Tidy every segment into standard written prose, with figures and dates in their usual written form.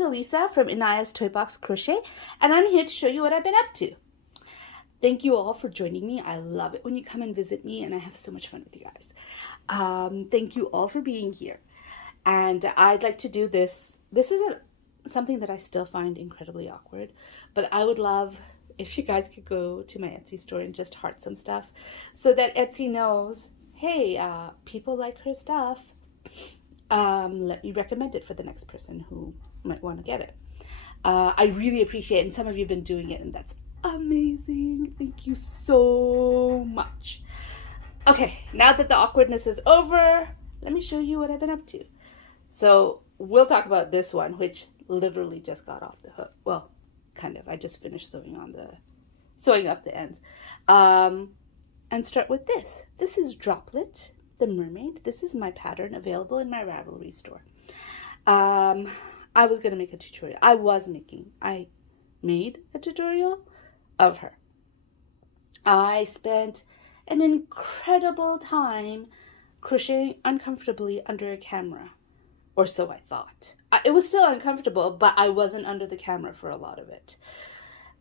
is Elisa from Inayas Toybox Crochet, and I'm here to show you what I've been up to. Thank you all for joining me. I love it when you come and visit me, and I have so much fun with you guys. Thank you all for being here. And I'd like to do this. This isn't something that I still find incredibly awkward, but I would love if you guys could go to my Etsy store and just heart some stuff so that Etsy knows, hey, people like her stuff. Let me recommend it for the next person who might want to get it. I really appreciate it, and some of you have been doing it, and that's amazing. Thank you so much. Okay, now that the awkwardness is over, let me show you what I've been up to. So we'll talk about this one, which literally just got off the hook. Well, kind of. I just finished sewing up the ends. And start with this. This is Droplet the Mermaid. This is my pattern available in my Ravelry store. I was going to make a tutorial. I made a tutorial of her. I spent an incredible time crocheting uncomfortably under a camera, or so I thought. It was still uncomfortable, but I wasn't under the camera for a lot of it.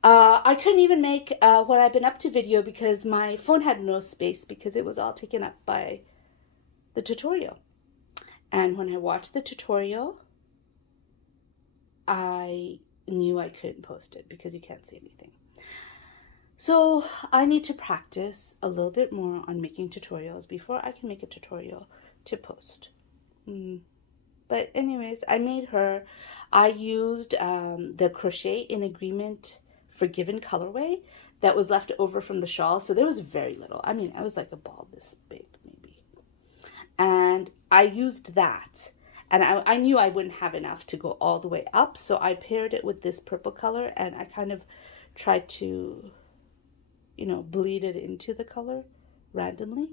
I couldn't even make what I've been up to video because my phone had no space because it was all taken up by the tutorial. And when I watched the tutorial, I knew I couldn't post it because you can't see anything. So I need to practice a little bit more on making tutorials before I can make a tutorial to post. But anyways, I made her. I used the Crochet in Agreement Forgiven colorway that was left over from the shawl. So there was very little. I mean, I was like a ball this big maybe. And I used that. And I knew I wouldn't have enough to go all the way up. So I paired it with this purple color, and I kind of tried to, you know, bleed it into the color randomly.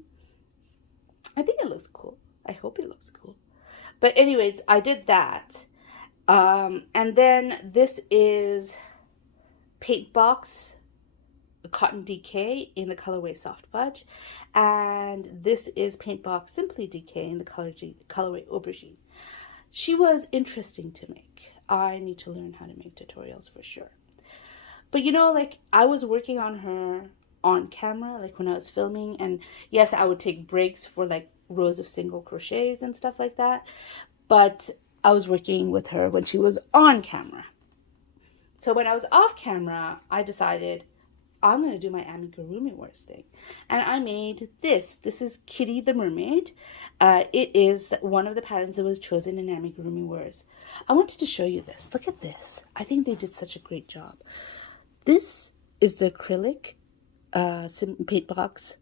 I think it looks cool. I hope it looks cool. But anyways, I did that. And then this is Paint Box Cotton DK in the colorway Soft Fudge. And this is Paint Box Simply DK in the colorway Aubergine. She was interesting to make. I need to learn how to make tutorials for sure. But you know, like, I was working on her on camera, like when I was filming, and yes, I would take breaks for like rows of single crochets and stuff like that, but I was working with her when she was on camera. So when I was off camera, I decided I'm going to do my amigurumi wares thing, and I made this. This is Kitty the Mermaid. It is one of the patterns that was chosen in amigurumi wares. I wanted to show you this. Look at this. I think they did such a great job. This is the acrylic Paint Box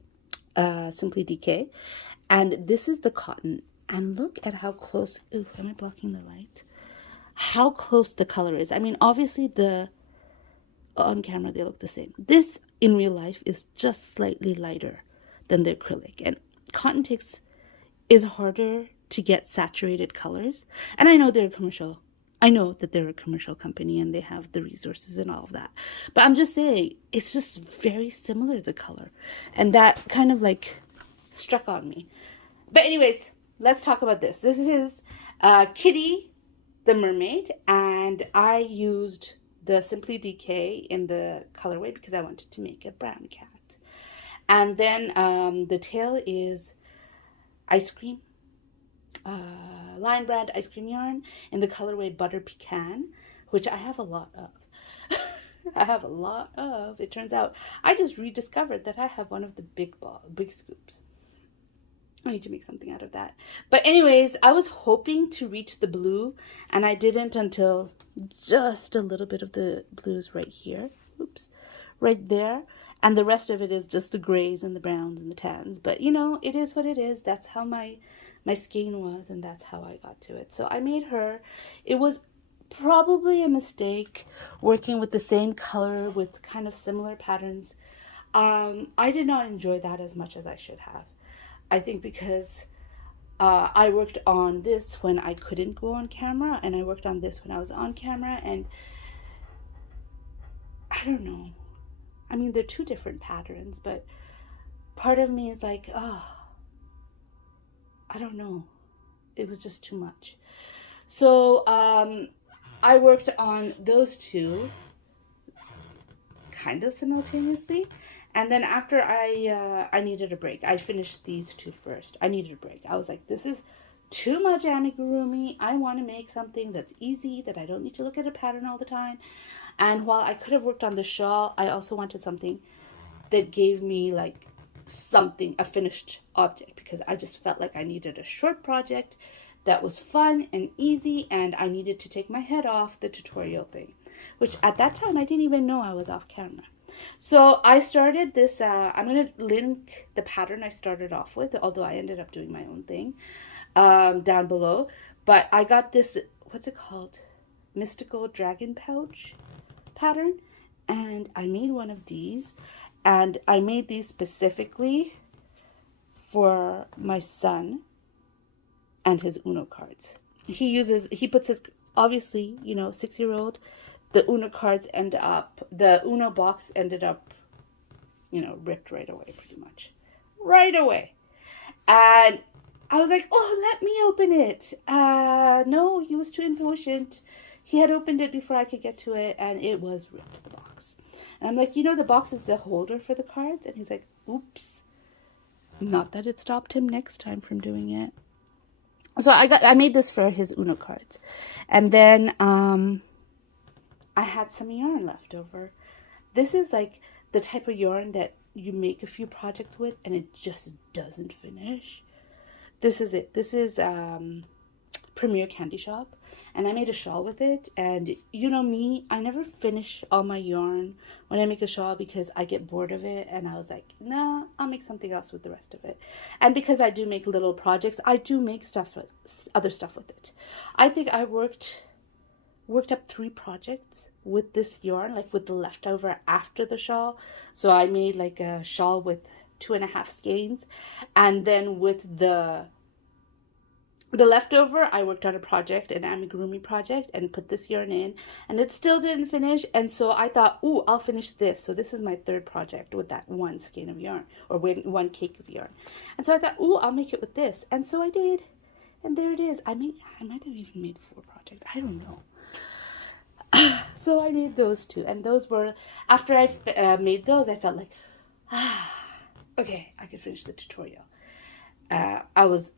Simply DK, and this is the cotton. And look at how close, ooh, am I blocking the light? How close the color is. I mean, obviously on camera they look the same. This in real life is just slightly lighter than the acrylic, and cotton is harder to get saturated colors. And I know they're commercial. I know that they're a commercial company and they have the resources and all of that. But I'm just saying, it's just very similar, the color. And that kind of like struck on me. But anyways, let's talk about this. This is Kitty the Mermaid, and I used the Simply DK in the colorway because I wanted to make a brown cat. And then the tail is ice cream. Lion Brand ice cream yarn in the colorway Butter Pecan, which I have a lot of. I have a lot of. It turns out I just rediscovered that I have one of the big scoops. I need to make something out of that. But anyways, I was hoping to reach the blue, and I didn't until just a little bit of the blues right here. Oops. Right there. And the rest of it is just the grays and the browns and the tans. But you know, it is what it is. That's how my skein was, and that's how I got to it. So I made her. It was probably a mistake working with the same color with kind of similar patterns. I did not enjoy that as much as I should have. I think because I worked on this when I couldn't go on camera, and I worked on this when I was on camera, and I don't know. I mean, they're two different patterns, but part of me is like, oh, I don't know. It was just too much. So I worked on those two kind of simultaneously. And then after I needed a break. I finished these two first. I needed a break. I was like, this is too much amigurumi. I want to make something that's easy, that I don't need to look at a pattern all the time. And while I could have worked on the shawl, I also wanted something that gave me like something, a finished object, because I just felt like I needed a short project that was fun and easy, and I needed to take my head off the tutorial thing, which at that time I didn't even know I was off camera. So I started this, I'm going to link the pattern I started off with, although I ended up doing my own thing, down below. But I got this, what's it called? Mystical Dragon Pouch pattern. And I made one of these. And I made these specifically for my son and his Uno cards. He puts his, obviously, you know, 6-year-old, the Uno cards the Uno box ended up, you know, ripped right away, pretty much. Right away. And I was like, oh, let me open it. No, he was too impatient. He had opened it before I could get to it, and it was ripped, the box. And I'm like, you know, the box is the holder for the cards? And he's like, oops. Not that it stopped him next time from doing it. So I made this for his Uno cards. And then I had some yarn left over. This is like the type of yarn that you make a few projects with and it just doesn't finish. This is it. This is Premier Candy Shop. And I made a shawl with it. And you know me, I never finish all my yarn when I make a shawl because I get bored of it. And I was like, no, I'll make something else with the rest of it. And because I do make little projects, I do make other stuff with it. I think I worked up 3 projects with this yarn, like with the leftover after the shawl. So I made like a shawl with 2.5 skeins. And then with the leftover, I worked on a project, an amigurumi project, and put this yarn in, and it still didn't finish. And so I thought, ooh, I'll finish this. So this is my 3rd project with that 1 skein of yarn, or 1 cake of yarn. And so I thought, ooh, I'll make it with this. And so I did. And there it is. I might have even made 4 projects. I don't know. So I made those 2. And those were, after I made those, I felt like, okay, I could finish the tutorial. I was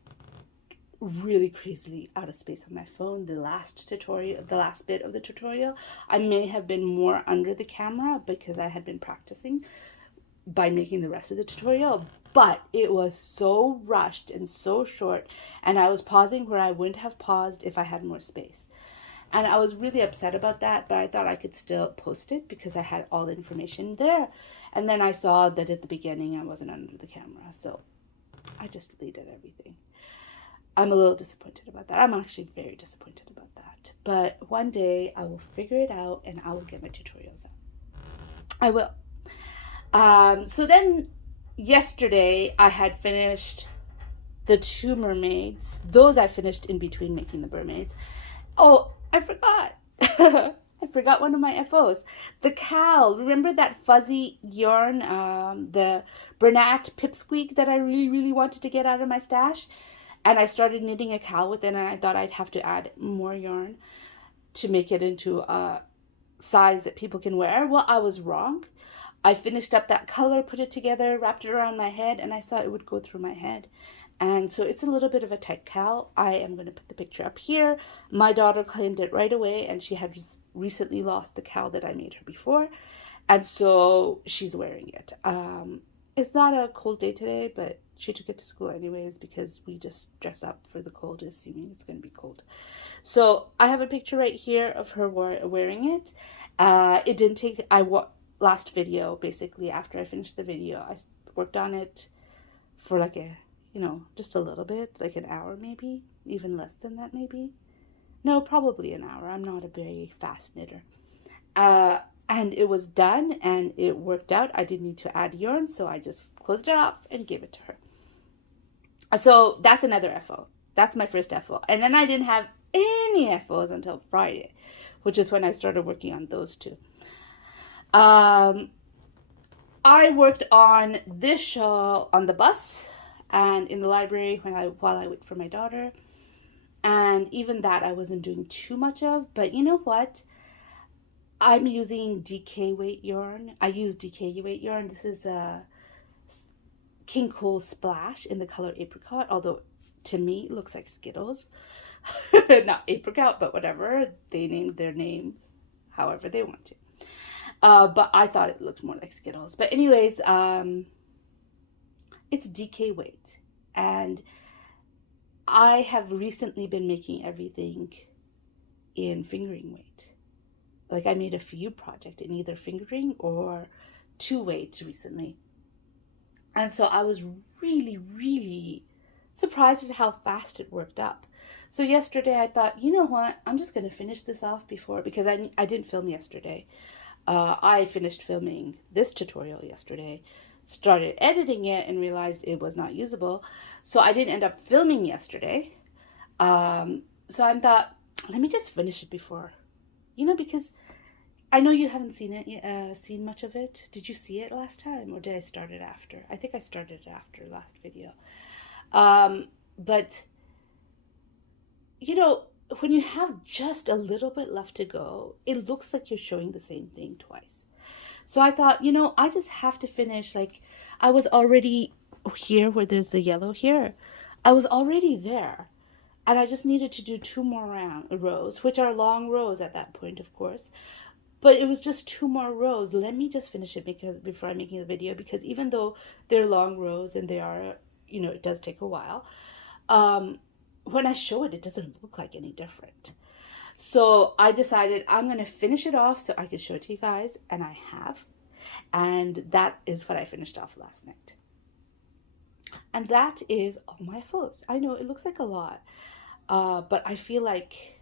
really crazily out of space on my phone. The last bit of the tutorial, I may have been more under the camera because I had been practicing by making the rest of the tutorial, but it was so rushed and so short, and I was pausing where I wouldn't have paused if I had more space. And I was really upset about that, but I thought I could still post it because I had all the information there. And then I saw that at the beginning I wasn't under the camera, so I just deleted everything. I'm a little disappointed about that. I'm actually very disappointed about that. But one day I will figure it out and I will get my tutorials out. I will. So then yesterday I had finished the 2 mermaids. Those I finished in between making the mermaids. Oh, I forgot. I forgot one of my FOs. The cowl. Remember that fuzzy yarn, the Bernat Pipsqueak that I really, really wanted to get out of my stash? And I started knitting a cowl with it, and I thought I'd have to add more yarn to make it into a size that people can wear. Well, I was wrong. I finished up that color, put it together, wrapped it around my head, and I thought it would go through my head. And so it's a little bit of a tight cowl. I am going to put the picture up here. My daughter claimed it right away, and she had recently lost the cowl that I made her before. And so she's wearing it. It's not a cold day today, but she took it to school anyways because we just dress up for the cold, assuming it's going to be cold. So I have a picture right here of her wearing it. It didn't take, last video, basically, after I finished the video, I worked on it for like just a little bit, like an hour maybe, even less than that maybe. No, probably an hour. I'm not a very fast knitter. And it was done and it worked out. I didn't need to add yarn, so I just closed it off and gave it to her. So that's another FO. That's my first FO. And then I didn't have any FOs until Friday, which is when I started working on those 2. I worked on this shawl on the bus and in the library while I wait for my daughter. And even that I wasn't doing too much of. But you know what? I'm using DK weight yarn. I use DK weight yarn. This is a King Cole Splash in the color apricot, although to me it looks like Skittles. Not apricot, but whatever. They named their names however they want to. But I thought it looked more like Skittles. But anyways, it's DK weight. And I have recently been making everything in fingering weight. Like I made a few projects in either fingering or 2 weights recently. And so I was really, really surprised at how fast it worked up. So yesterday I thought, you know what, I'm just going to finish this off before, because I didn't film yesterday. I finished filming this tutorial yesterday, started editing it and realized it was not usable. So I didn't end up filming yesterday. So I thought, let me just finish it before, because I know you haven't seen it, seen much of it. Did you see it last time, or did I start it after? I think I started it after last video. But when you have just a little bit left to go, it looks like you're showing the same thing twice. So I thought, I just have to finish. Like, I was already here where there's the yellow here. I was already there. And I just needed to do 2 more rows, which are long rows at that point, of course. But it was just 2 more rows. Let me just finish it before I'm making the video, because even though they're long rows and they are, it does take a while, when I show it, it doesn't look like any different. So I decided I'm going to finish it off so I can show it to you guys, and I have. And that is what I finished off last night. And that is all my flows. I know it looks like a lot, but I feel like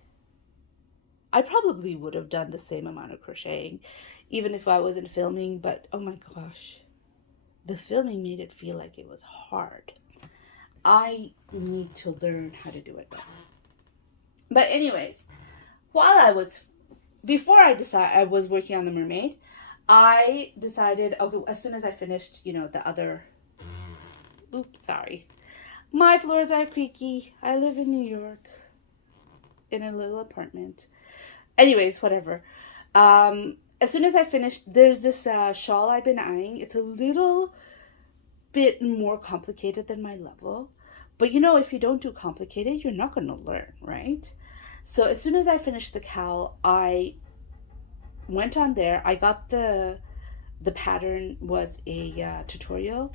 I probably would have done the same amount of crocheting even if I wasn't filming, but oh my gosh, the filming made it feel like it was hard. I need to learn how to do it better. But anyways, before I was working on the mermaid, I decided, okay, as soon as I finished, the other, oops, sorry. My floors are creaky. I live in New York in a little apartment. Anyways, whatever. As soon as I finished, there's this shawl I've been eyeing. It's a little bit more complicated than my level. But if you don't do complicated, you're not going to learn, right? So as soon as I finished the cowl, I went on there. I got the pattern was a tutorial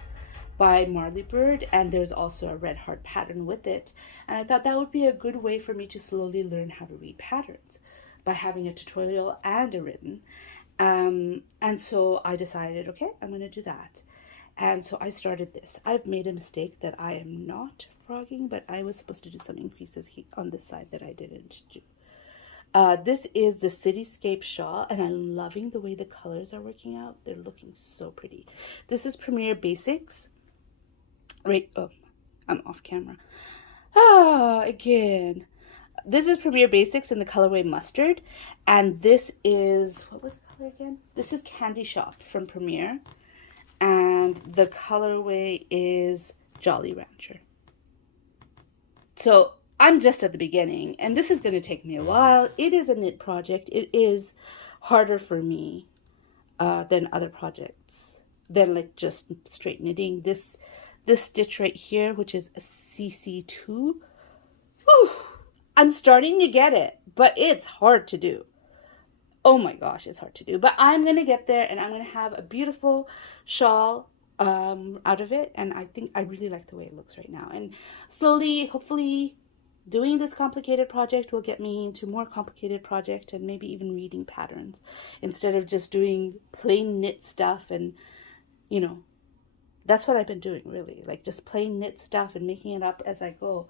by Marley Bird, and there's also a red heart pattern with it. And I thought that would be a good way for me to slowly learn how to read patterns by having a tutorial and a written. And so I decided, okay, I'm going to do that. And so I started this. I've made a mistake that I am not frogging, but I was supposed to do some increases on this side that I didn't do. This is the Cityscape Shawl, and I'm loving the way the colors are working out. They're looking so pretty. This is Premier Basics. Right, oh, I'm off camera. Again. This is Premier Basics in the colorway Mustard, and this is, what was the color again? This is Candy Shop from Premier, and the colorway is Jolly Rancher. So I'm just at the beginning, and this is going to take me a while. It is a knit project. It is harder for me than other projects, than like just straight knitting. This stitch right here, which is a CC2, whew, I'm starting to get it, but it's hard to do. Oh my gosh, it's hard to do. But I'm going to get there, and I'm going to have a beautiful shawl out of it. And I think I really like the way it looks right now. And slowly, hopefully, doing this complicated project will get me into more complicated project and maybe even reading patterns instead of just doing plain knit stuff. And, that's what I've been doing, really. Like just plain knit stuff and making it up as I go.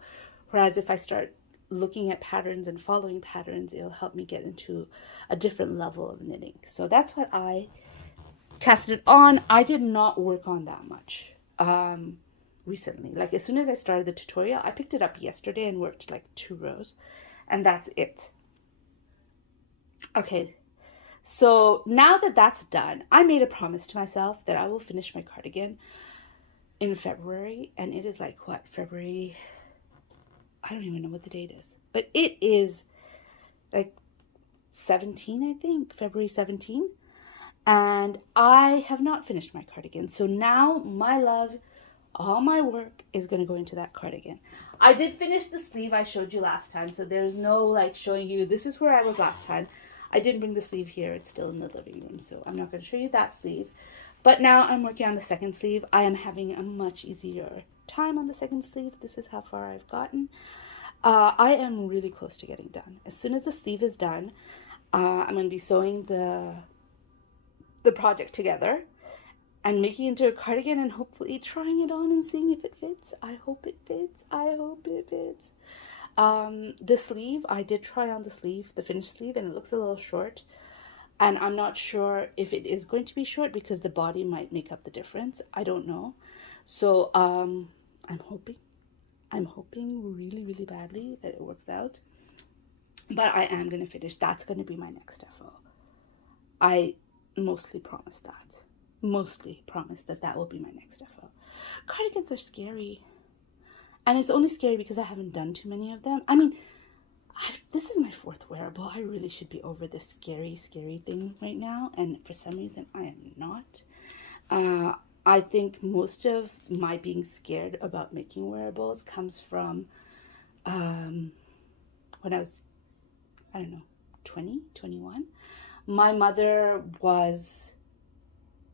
Whereas if I start looking at patterns and following patterns, it'll help me get into a different level of knitting. So that's what I casted on. I did not work on that much recently. Like as soon as I started the tutorial, I picked it up yesterday and worked like 2 rows, and that's it. Okay, so now that that's done, I made a promise to myself that I will finish my cardigan in February, and it is like what, February I don't even know what the date is, but it is like 17, I think, February 17. And I have not finished my cardigan. So now, my love, all my work is going to go into that cardigan. I did finish the sleeve I showed you last time, so there's no like showing you this is where I was last time. I didn't bring the sleeve here. It's still in the living room, so I'm not going to show you that sleeve. But now I'm working on the second sleeve. I am having a much easier time on the second sleeve. This is how far I've gotten. I am really close to getting done. As soon as the sleeve is done, I'm going to be sewing the project together and making it into a cardigan and hopefully trying it on and seeing if it fits. I hope it fits. I hope it fits. The sleeve, I did try on the sleeve, the finished sleeve, and it looks a little short. And I'm not sure if it is going to be short because the body might make up the difference. I don't know. So I'm hoping really, really badly that it works out. But I am going to finish. That's going to be my next FO. I mostly promise that. Mostly promise that that will be my next FO. Cardigans are scary. And it's only scary because I haven't done too many of them. I mean, this is my 4th wearable. I really should be over this scary thing right now. And for some reason, I am not. I think most of my being scared about making wearables comes from when I was, I don't know, 20, 21. My mother was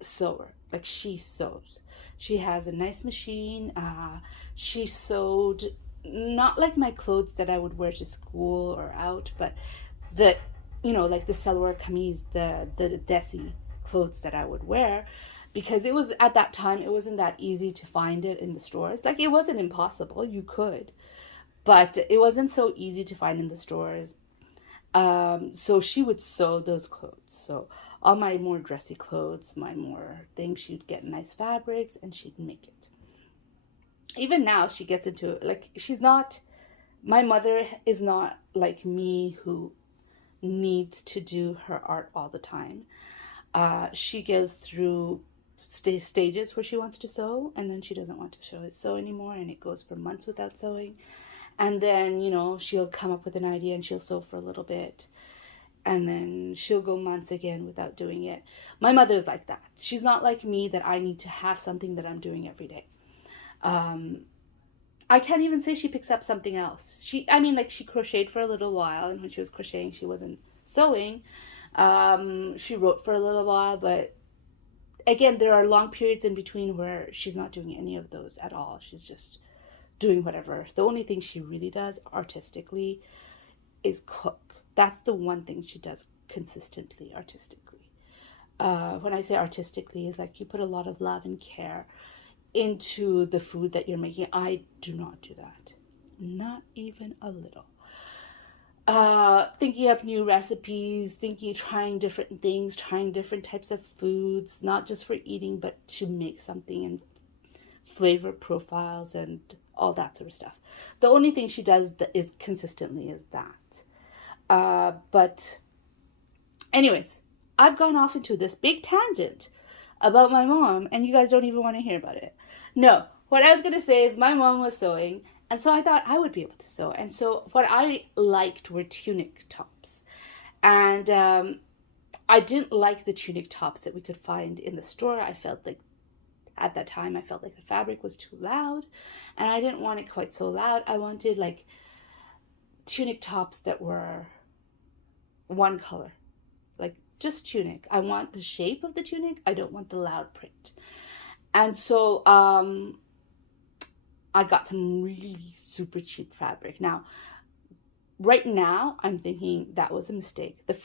a sewer. Like, she sews. She has a nice machine. She sewed not like my clothes that I would wear to school or out, but the, you know, like the salwar kameez, the desi clothes that I would wear, because it was, at that time, it wasn't that easy to find it in the stores. Like, it wasn't impossible, you could, but it wasn't so easy to find in the stores. So she would sew those clothes. So all my more dressy clothes, my more things, she'd get nice fabrics and she'd make it. Even now, she gets into it. Like, she's not, my mother is not like me who needs to do her art all the time. She goes through stages where she wants to sew, and then she doesn't want to sew anymore, and it goes for months without sewing. And then, you know, she'll come up with an idea and she'll sew for a little bit, and then she'll go months again without doing it. My mother's like that. She's not like me that I need to have something that I'm doing every day. I can't even say she picks up something else. She crocheted for a little while, and when she was crocheting, she wasn't sewing. She wrote for a little while, but again, there are long periods in between where she's not doing any of those at all. She's just doing whatever. The only thing she really does artistically is cook. That's the one thing she does consistently artistically. When I say artistically, is like you put a lot of love and care into the food that you're making. I do not do that. Not even a little. Thinking up new recipes, trying different things, trying different types of foods, not just for eating, but to make something, and flavor profiles and all that sort of stuff. The only thing she does that is consistently is that. But anyways, I've gone off into this big tangent about my mom, and you guys don't even want to hear about it. No, what I was going to say is my mom was sewing, and so I thought I would be able to sew. And so what I liked were tunic tops. And I didn't like the tunic tops that we could find in the store. I felt like, at that time, I felt like the fabric was too loud, and I didn't want it quite so loud. I wanted like tunic tops that were one color, like just tunic. I want the shape of the tunic. I don't want the loud print. And so I got some really super cheap fabric. Now, right now, I'm thinking that was a mistake. It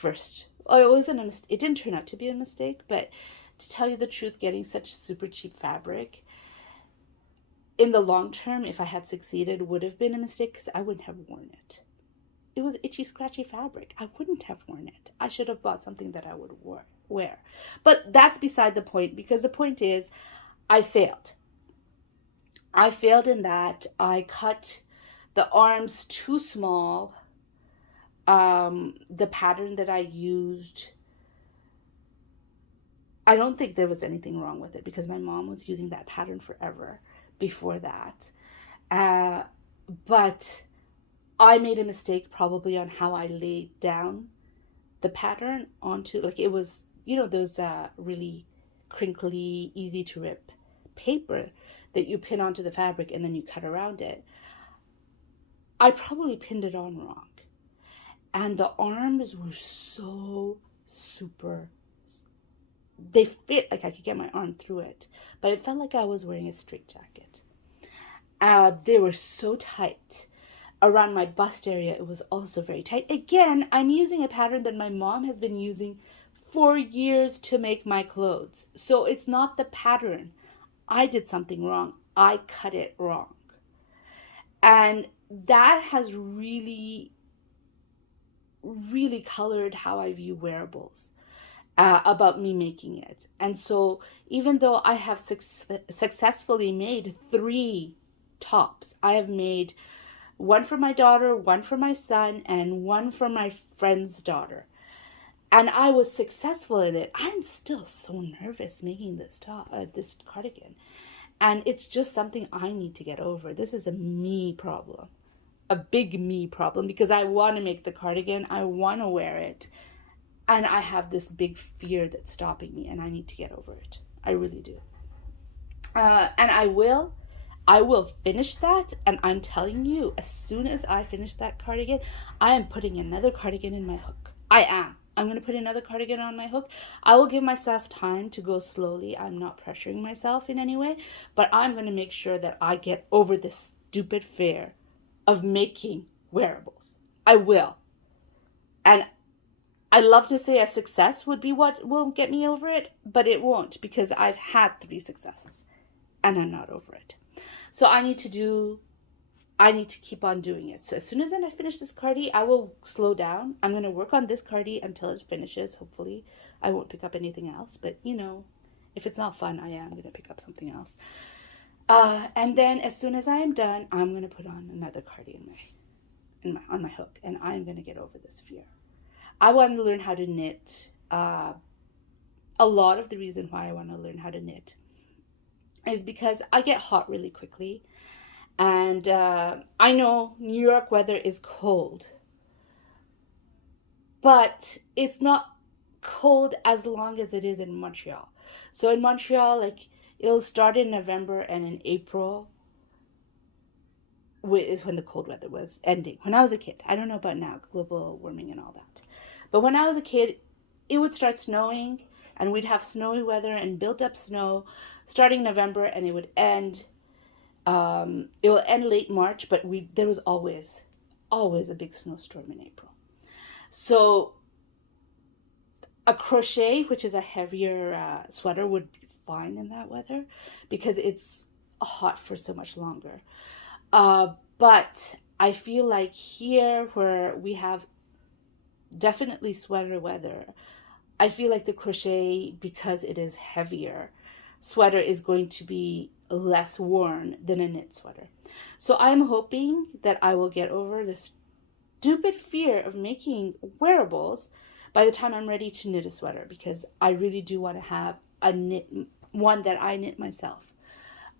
wasn't a mistake. It didn't turn out to be a mistake, but to tell you the truth, getting such super cheap fabric in the long term, if I had succeeded, would have been a mistake because I wouldn't have worn it. It was itchy, scratchy fabric. I wouldn't have worn it. I should have bought something that I would wear. But that's beside the point, because the point is, I failed. I failed in that I cut the arms too small. The pattern that I used, I don't think there was anything wrong with it because my mom was using that pattern forever before that. But I made a mistake probably on how I laid down the pattern onto, like, it was, you know, those really crinkly, easy to rip paper that you pin onto the fabric and then you cut around it. I probably pinned it on wrong. And the arms were so super, they fit like I could get my arm through it, but it felt like I was wearing a straitjacket. They were so tight. Around my bust area, it was also very tight. Again, I'm using a pattern that my mom has been using for years to make my clothes. So it's not the pattern. I did something wrong. I cut it wrong. And that has really, really colored how I view wearables, about me making it. And so even though I have successfully made 3 tops, I have made one for my daughter, one for my son, and one for my friend's daughter, and I was successful in it, I'm still so nervous making this top, this cardigan. And it's just something I need to get over. This is a me problem, a big me problem, because I want to make the cardigan, I want to wear it, and I have this big fear that's stopping me, and I need to get over it. I really do. And I will finish that, and I'm telling you, as soon as I finish that cardigan, I am putting another cardigan in my hook. I'm going to put another cardigan on my hook. I will give myself time to go slowly. I'm not pressuring myself in any way, but I'm going to make sure that I get over this stupid fear of making wearables. I will. And I love to say a success would be what will get me over it, but it won't, because I've had 3 successes and I'm not over it. So I need to keep on doing it. So as soon as I finish this cardi, I will slow down. I'm going to work on this cardi until it finishes. Hopefully I won't pick up anything else, but you know, if it's not fun, I am going to pick up something else. And then as soon as I am done, I'm going to put on another cardi on my hook, and I'm going to get over this fear. I want to learn how to knit. A lot of the reason why I want to learn how to knit is because I get hot really quickly. And I know New York weather is cold, but it's not cold as long as it is in Montreal. So in Montreal, like, it'll start in November, and in April is when the cold weather was ending. When I was a kid, I don't know about now, global warming and all that. But when I was a kid, it would start snowing, and we'd have snowy weather and built up snow starting November, and it would end. It will end late March, but there was always a big snowstorm in April. So a crochet, which is a heavier sweater, would be fine in that weather because it's hot for so much longer. But I feel like here, where we have definitely sweater weather, I feel like the crochet, because it is heavier, sweater is going to be less worn than a knit sweater. So I'm hoping that I will get over this stupid fear of making wearables by the time I'm ready to knit a sweater, because I really do want to have one that I knit myself,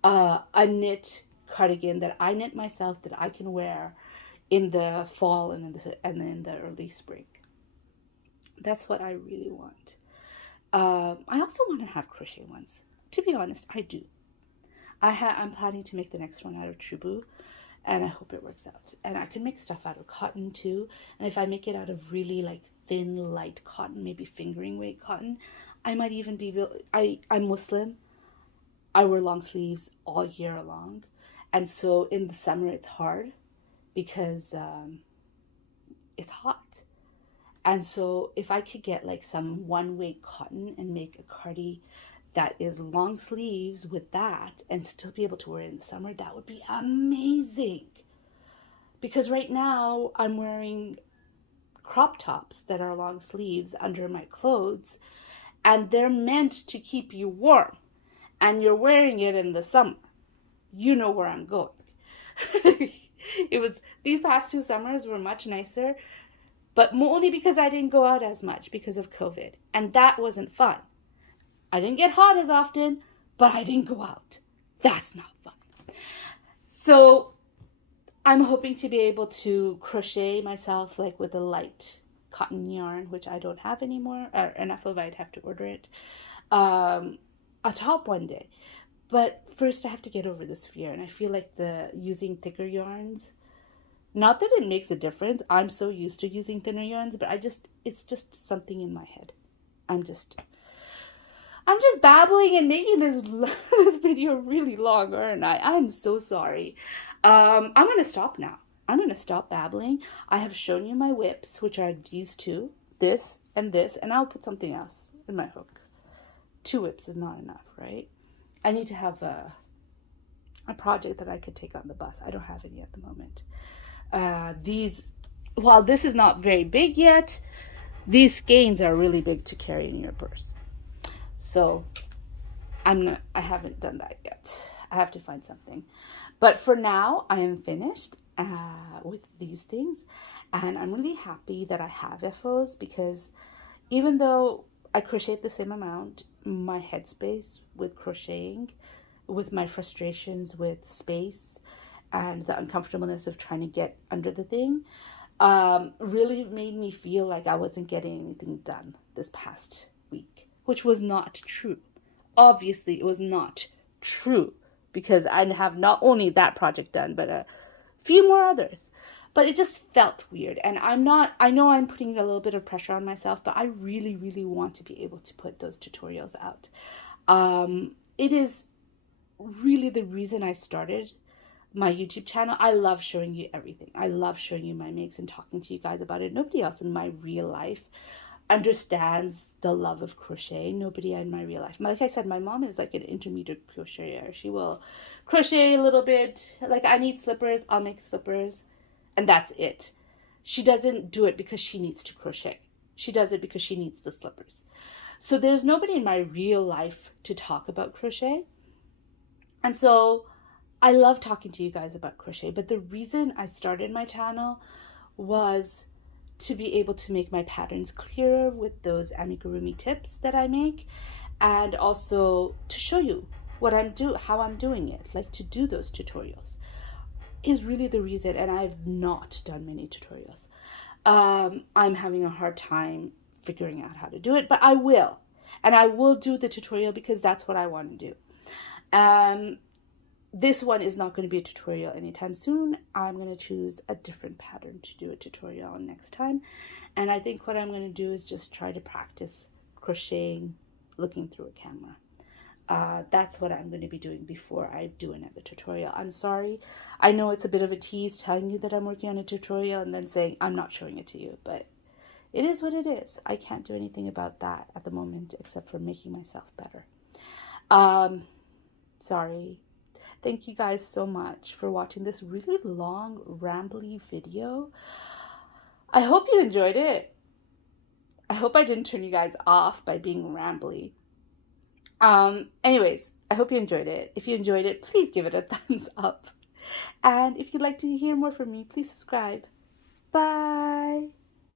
a knit cardigan that I knit myself that I can wear in the fall and in the early spring. That's what I really want. I also want to have crochet ones. To be honest, I do. I'm planning to make the next one out of Trubu, and I hope it works out. And I can make stuff out of cotton too. And if I make it out of really like thin, light cotton, maybe fingering weight cotton, I might even be I'm Muslim. I wear long sleeves all year long, and so in the summer it's hard because it's hot. And so if I could get like some one weight cotton and make a cardi that is long sleeves with that and still be able to wear it in the summer, that would be amazing. Because right now I'm wearing crop tops that are long sleeves under my clothes, and they're meant to keep you warm, and you're wearing it in the summer. You know where I'm going. These past 2 summers were much nicer, but only because I didn't go out as much because of COVID, and that wasn't fun. I didn't get hot as often, but I didn't go out. That's not fun. So I'm hoping to be able to crochet myself like with a light cotton yarn, which I don't have anymore, or enough of. I'd have to order it. A top one day. But first I have to get over this fear, and I feel like the using thicker yarns, not that it makes a difference. I'm so used to using thinner yarns, but it's just something in my head. I'm just babbling and making this video really long, aren't I? I'm so sorry. I'm going to stop now. I'm going to stop babbling. I have shown you my whips, which are these two, this, and I'll put something else in my hook. 2 whips is not enough, right? I need to have a project that I could take on the bus. I don't have any at the moment. While this is not very big yet, these skeins are really big to carry in your purse. So I haven't done that yet. I have to find something. But for now, I am finished with these things. And I'm really happy that I have FOs, because even though I crochet the same amount, my headspace with crocheting, with my frustrations with space and the uncomfortableness of trying to get under the thing, really made me feel like I wasn't getting anything done this past week, which was not true. Obviously, it was not true, because I have not only that project done, but a few more others. But it just felt weird. And I know I'm putting a little bit of pressure on myself, but I really, really want to be able to put those tutorials out. It is really the reason I started my YouTube channel. I love showing you everything. I love showing you my makes and talking to you guys about it. Nobody else in my real life understands the love of crochet. Nobody in my real life. Like I said, my mom is like an intermediate crocheter. She will crochet a little bit. Like, I need slippers, I'll make slippers, and that's it. She doesn't do it because she needs to crochet. She does it because she needs the slippers. So there's nobody in my real life to talk about crochet. And so I love talking to you guys about crochet, but the reason I started my channel was to be able to make my patterns clearer with those amigurumi tips that I make, and also to show you what how I'm doing it, like to do those tutorials is really the reason. And I've not done many tutorials. I'm having a hard time figuring out how to do it, but I will, and I will do the tutorial because that's what I want to do. This one is not going to be a tutorial anytime soon. I'm going to choose a different pattern to do a tutorial on next time. And I think what I'm going to do is just try to practice crocheting looking through a camera. That's what I'm going to be doing before I do another tutorial. I'm sorry. I know it's a bit of a tease telling you that I'm working on a tutorial and then saying I'm not showing it to you, but it is what it is. I can't do anything about that at the moment except for making myself better. Sorry. Thank you guys so much for watching this really long, rambly video. I hope you enjoyed it. I hope I didn't turn you guys off by being rambly. Anyways, I hope you enjoyed it. If you enjoyed it, please give it a thumbs up. And if you'd like to hear more from me, please subscribe. Bye.